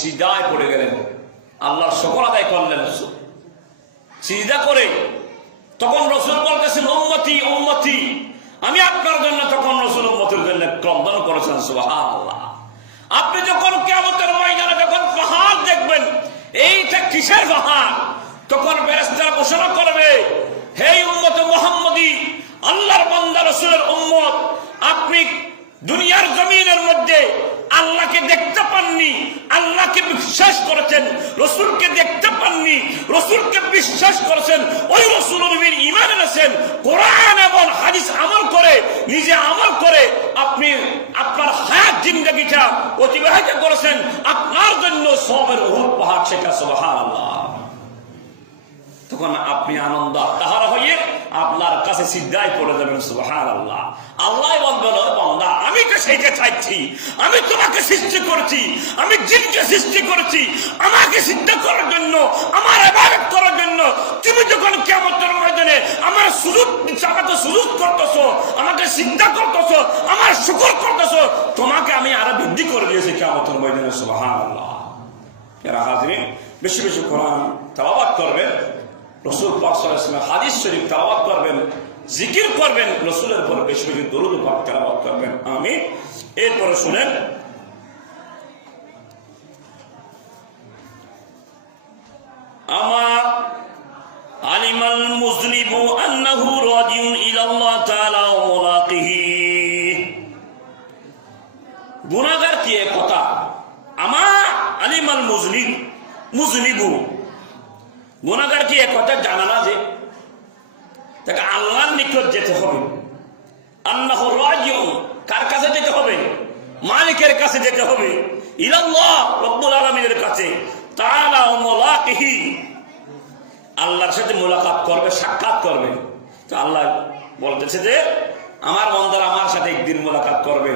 সিজদায় পড়ে গেলেন, আল্লাহর শুকর আদায় করলেন। সিজদা করে তখন রাসূল বলতেছেন, উম্মতি উম্মতি, আমি আপনার জন্য তখন রাসূল উম্মতের জন্য ক্রন্দন করেছেন। সুবহানাল্লাহ। আপনি যখন কিয়ামতের ময়দানে যখন পাহাড় দেখবেন, এইটা কিসের পাহাড়? তখন ফেরেশতারা ঘোষণা করবে, হে উম্মত মুহাম্মদী, আল্লাহর বান্দা রাসূলের উম্মত, আপনি দুনিয়ার জমিনের মধ্যে আল্লাহকে দেখতে পাননি, আল্লাহকে বিশ্বাস করেছেন, রাসূলকে দেখতে পাননি, রাসূলকে বিশ্বাস করেছেন, ওই রাসূলের উপর ঈমান এনেছেন, কোরআন এবং হাদিস আমল করে, নিজে আমল করে আপনি আপনার হায়াত জিন্দেগিটা অতিবাহিত করেছেন, আপনার জন্য সওয়াবের উহুদ পাহাড় সেটা। সুবহানাল্লাহ। তখন আপনি আনন্দ আত্মহারা হয়ে আপনার কাছে সিজদায় পড়ে যাবেন। সুবহানাল্লাহ। আল্লাহ বলবেন, ও বান্দা, আমি তো সেইটা চাইছি, আমি তোমাকে সৃষ্টি করেছি, আমি জিনকে সৃষ্টি করেছি আমাকে সিজদা করার জন্য, আমার ইবাদত করার জন্য। তুমি যখন কিয়ামতের ময়দানে আমার সুজুদ দিচ্ছ, আমাকে সুজুদ করতেছো, আমাকে সিজদা করতেছো, আমার শুকর করতেছো, তোমাকে আমি আরো বৃদ্ধি করে দিয়েছি কিয়ামতের ময়দানে। সুবহানাল্লাহ। যারা হাজিরিন, বেশি বেশি কোরআন তেলাওয়াত করবেন, রাসূল পাক সাল্লাল্লাহু আলাইহি ওয়াসাল্লাম হাদিস শরীফ তেলাওয়াত করবেন, জিকির করবেন, রাসূলের উপর বেশি বেশি দরুদ পাক তেলাওয়াত করবেন। আমিন। এরপরে শুনেন, আমা আলিমাল মুযনিবু আন্নাহু রাজিউন ইলাল্লাহ তাআলা ওয়া মুলাকিহি। গুনাহগার কি কথা? আমা আলিমাল মুযনিবু, গুনাহগার কি কথা জানা না যে তাকে আল্লাহর নিকট যেতে হবে। আন্নাহু রাজিউন, কার কাছে যেতে হবে? মালিকের কাছে যেতে হবে। ইলাল্লাহ, রব্বুল আলামিনের কাছে। তাআলা ওয়া মুলাকিহি, আল্লাহর সাথে মুলাকাত করবে, সাক্ষাৎ করবে। তো আল্লাহ বলতেছে যে আমার বান্দারা আমার সাথে একদিন মুলাকাত করবে।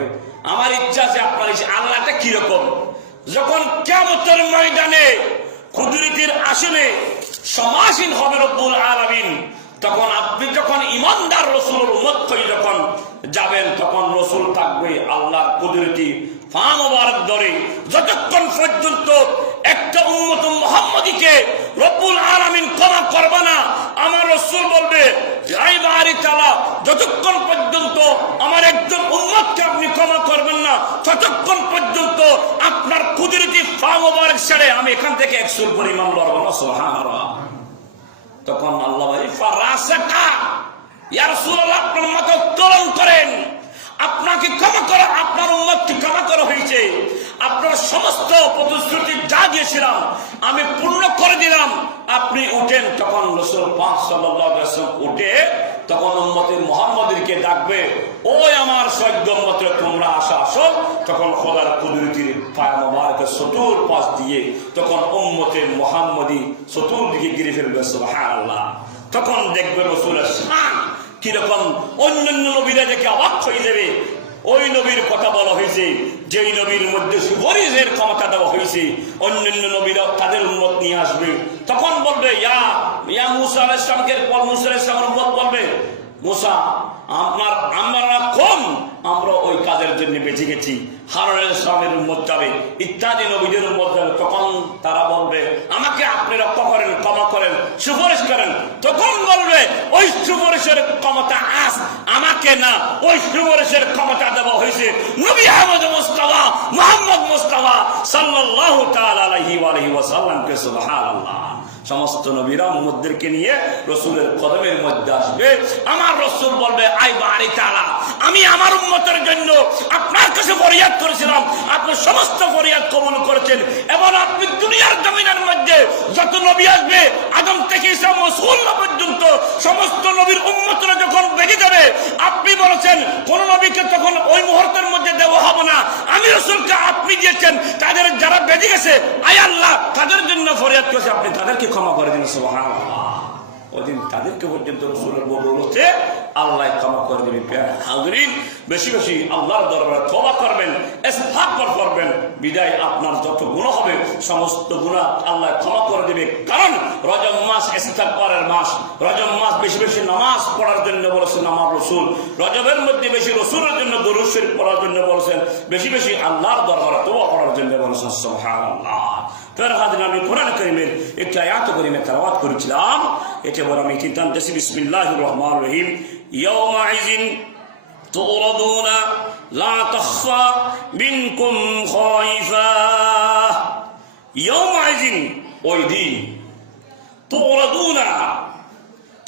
আমার ইচ্ছা আছে আপনার আল্লাহটা কিরকম? যখন কিয়ামতের ময়দানে কুদরতের আসনে সমাসীন হবে রব্বুল আলামিন, তখন আপনি যখন ইমানদার রাসূলের উম্মত হয়ে যখন যাবেন, তখন রাসূল থাকবে আল্লাহর কুদরতি পা মোবারক ধরে। যতক্ষণ পর্যন্ত একটা উম্মত মুহাম্মদীকে রব্বুল আলামিন ক্ষমা করবে না, আমার রাসূল বলবে, আই বারি তাআলা, যতক্ষণ পর্যন্ত আমার একজন উম্মতকে আপনি ক্ষমা করবেন না, ততক্ষণ পর্যন্ত আপনার কুদরতি পা মোবারক ছেড়ে আমি এখান থেকে এক চুল পরিমাণ লড়ব না। সুবহানাল্লাহ। তখন আল্লাহ বলে, ফারাসাকা, ইয়া রাসূলুল্লাহ, আপনার মাথা উত্তোলন করেন, আপনাকে ক্ষমা করা, আপনার উম্মতকে ক্ষমা করা হয়েছে, আপনার সমস্ত প্রতিশ্রুতি যা দিয়েছিলাম আমি পূর্ণ করে দিলাম, আপনি উঠেন। তখন রাসূল পাক সাল্লাল্লাহু আলাইহি ওয়াসাল্লাম উঠে তখন উম্মতে মুহাম্মাদীকে ডাকবে, ওই আমার সৈন্য উম্মতরা, তোমরা আসো। তখন খোদার কুদরতির পায়া মোবারকের চতুর্পাশ দিয়ে তখন উম্মতে মুহাম্মাদী চতুর্দিকে ঘিরে ফেলবে। সুবহানাল্লাহ। তখন দেখবে রাসূলের শান কিরকম, অন্যান্য নবীরা দেখে অবাক হয়ে যাবে। ওই নবীর কথা বলা হয়েছে, যেই নবীর মধ্যে সুপারিশের ক্ষমতা দেওয়া হয়েছে, অন্যান্য নবীরা তাদের উম্মত নিয়ে আসবে। তখন বলবে, ইয়া মূসা আলাইহিস সালামকে, মূসা আলাইহিস সালামের উম্মত বলবে, মূসা, আমরা কম, আমরা ওই কাজের জন্য বেঁচে গেছি। হারুন আলাইহিস সালামের উম্মত যাবে, ইত্যাদি নবীদের উম্মত যাবে। তখন তারা বলবে, আমাকে আপনি রক্ষা করেন, ক্ষমা করেন, সুপারিশ করেন। তখন বলবে, ওই সুপারিশের ক্ষমতা আজ আমাকে না, ওই সুপারিশের ক্ষমতা দেওয়া হয়েছে নবী আহমদ মুস্তাফা মুহাম্মদ মুস্তাফা সাল্লাল্লাহু তাআলা আলাইহি ওয়া সাল্লামকে। সুবহানাল্লাহ। সমস্ত নবীরা উম্মতদেরকে নিয়ে রাসূলের কদমের মধ্যে আসবে। আমার রাসূল বলবে, আই বারি তাআলা, আমি আমার উম্মতের জন্য আপনার কাছে ফরিয়াদ করেছিলাম, আপনি সমস্ত ফরিয়াদ কবুল করেছেন, এবং আপনি দুনিয়ার জমিনের মধ্যে যত নবী আসবে, আদম থেকে ঈসা রাসূলুল্লাহ পর্যন্ত সমস্ত নবীর উম্মতরা যখন বেরিয়ে যাবে, আপনি বলেছেন কোন নবীকে তখন ওই মুহূর্তের মধ্যে দেওয়া হবে না। আমি রাসূলকে আপনি দিয়েছেন, তাদের যারা বেরিয়ে গেছে, আয় আল্লাহ, তাদের জন্য ফরিয়াদ করেছে, আপনি তাদেরকে ক্ষমা করে দিন। সুবহানাল্লাহ। ওদিন তাদেরকে পর্যন্ত রাসূলের বলছে আল্লাহ ক্ষমা করে দিবেন। হাজিরিন, বেশি বেশি আল্লাহর দরবারে তওবা করবেন, ইস্তিগফার করবেন, বিদায় আপনার যত গুনাহ হবে সমস্ত গুনাহ আল্লাহ ক্ষমা করে দেবে। কারণ রজব মাস ইস্তিগফারের মাস, রজব মাস বেশি বেশি নামাজ পড়ার জন্য বলেছেন আমার রাসূল, রজবের মধ্যে বেশি রাসূলের জন্য দরুদ শরীফ পড়ার জন্য বলেছেন, বেশি বেশি আল্লাহর দরবারে তওবা করার জন্য বলেছেন। সুবহানাল্লাহ। তার হাদিন আমি কোরআন কারীমের একটি আয়াত কারীমে তেলাওয়াত করেছিলাম, এটা বলে আমি চিন্তা করতেছি বিসমিল্লাহির রহমানির রহিম। ইয়াউমাইযিন তুরাদুনা লা তাখফা মিনকুম খায়ফা। ইয়াউমাইযিন ওই দিন, তুরাদুনা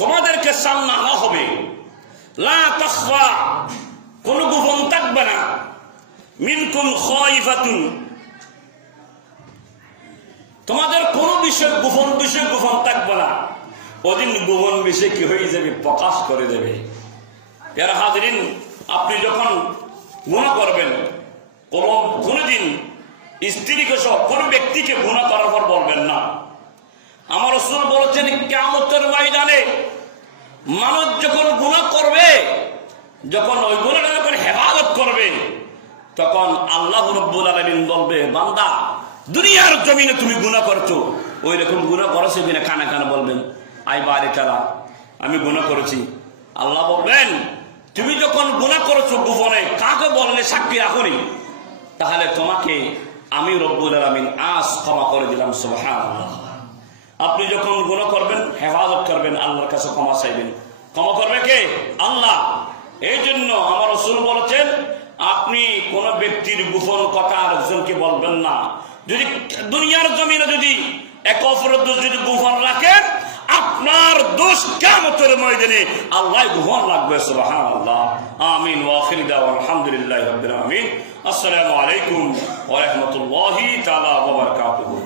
তোমাদেরকে সামনে আনা হবে, লা তাখফা কোনো গোপন থাকবে না, মিনকুম খায়ফাতুন তোমাদের কোন বিষয় গোপন থাকবে না। ওদিন গোপন বিষয় কি হয়ে যাবে, প্রকাশ করে দেবে। এর হাজিরিন, আপনি যখন গুনাহ করবেন, কোনদিন স্ত্রীকে সহ কোন ব্যক্তিকে গুনাহ করার পর বলবেন না। আমার রাসূল বলেছেন কিয়ামতের ময়দানে মানুষ যখন গুনাহ করবে, যখন ওই গুনাহটা যখন হেফাজত করবে, তখন আল্লাহ রাব্বুল আলামিন বলবে, বান্দা দুনিয়ার জমিনে তুমি গুনাহ করছো, ওই রকম গুনাহ করেছো কিনা কানে কানে বলবেন, আই বারে তারা আমি গুনাহ করেছি। আল্লাহ বলবেন, তুমি যখন গুনাহ করেছো গোপনে, কাকে বললে সাক্ষী রাখোনি, তাহলে তোমাকে আমি রব্বুল আলামিন আজ ক্ষমা করে দিলাম। সুবহানাল্লাহ। আপনি যখন গুনাহ করবেন, হেফাজত করবেন, আল্লাহর কাছে ক্ষমা চাইবেন। ক্ষমা করবে কে? আল্লাহ। এই জন্য আমার রাসূল বলেছেন, আপনি কোন ব্যক্তির গোপন কথা আরেকজনকে বলবেন না। যদি দুনিয়ার জমিনে যদি এক অপরের দোষ যদি গোপন রাখেন, আপনার দোষ কিয়ামতের ময়দানে আল্লাহ গোপন রাখবে। সুবহানাল্লাহ। আমিন ওয়া আখির দাওয়া আলহামদুলিল্লাহি রাব্বিল আলামিন। আসসালামু আলাইকুম ওয়া রাহমাতুল্লাহি তাআলা ওয়া বারাকাতুহু।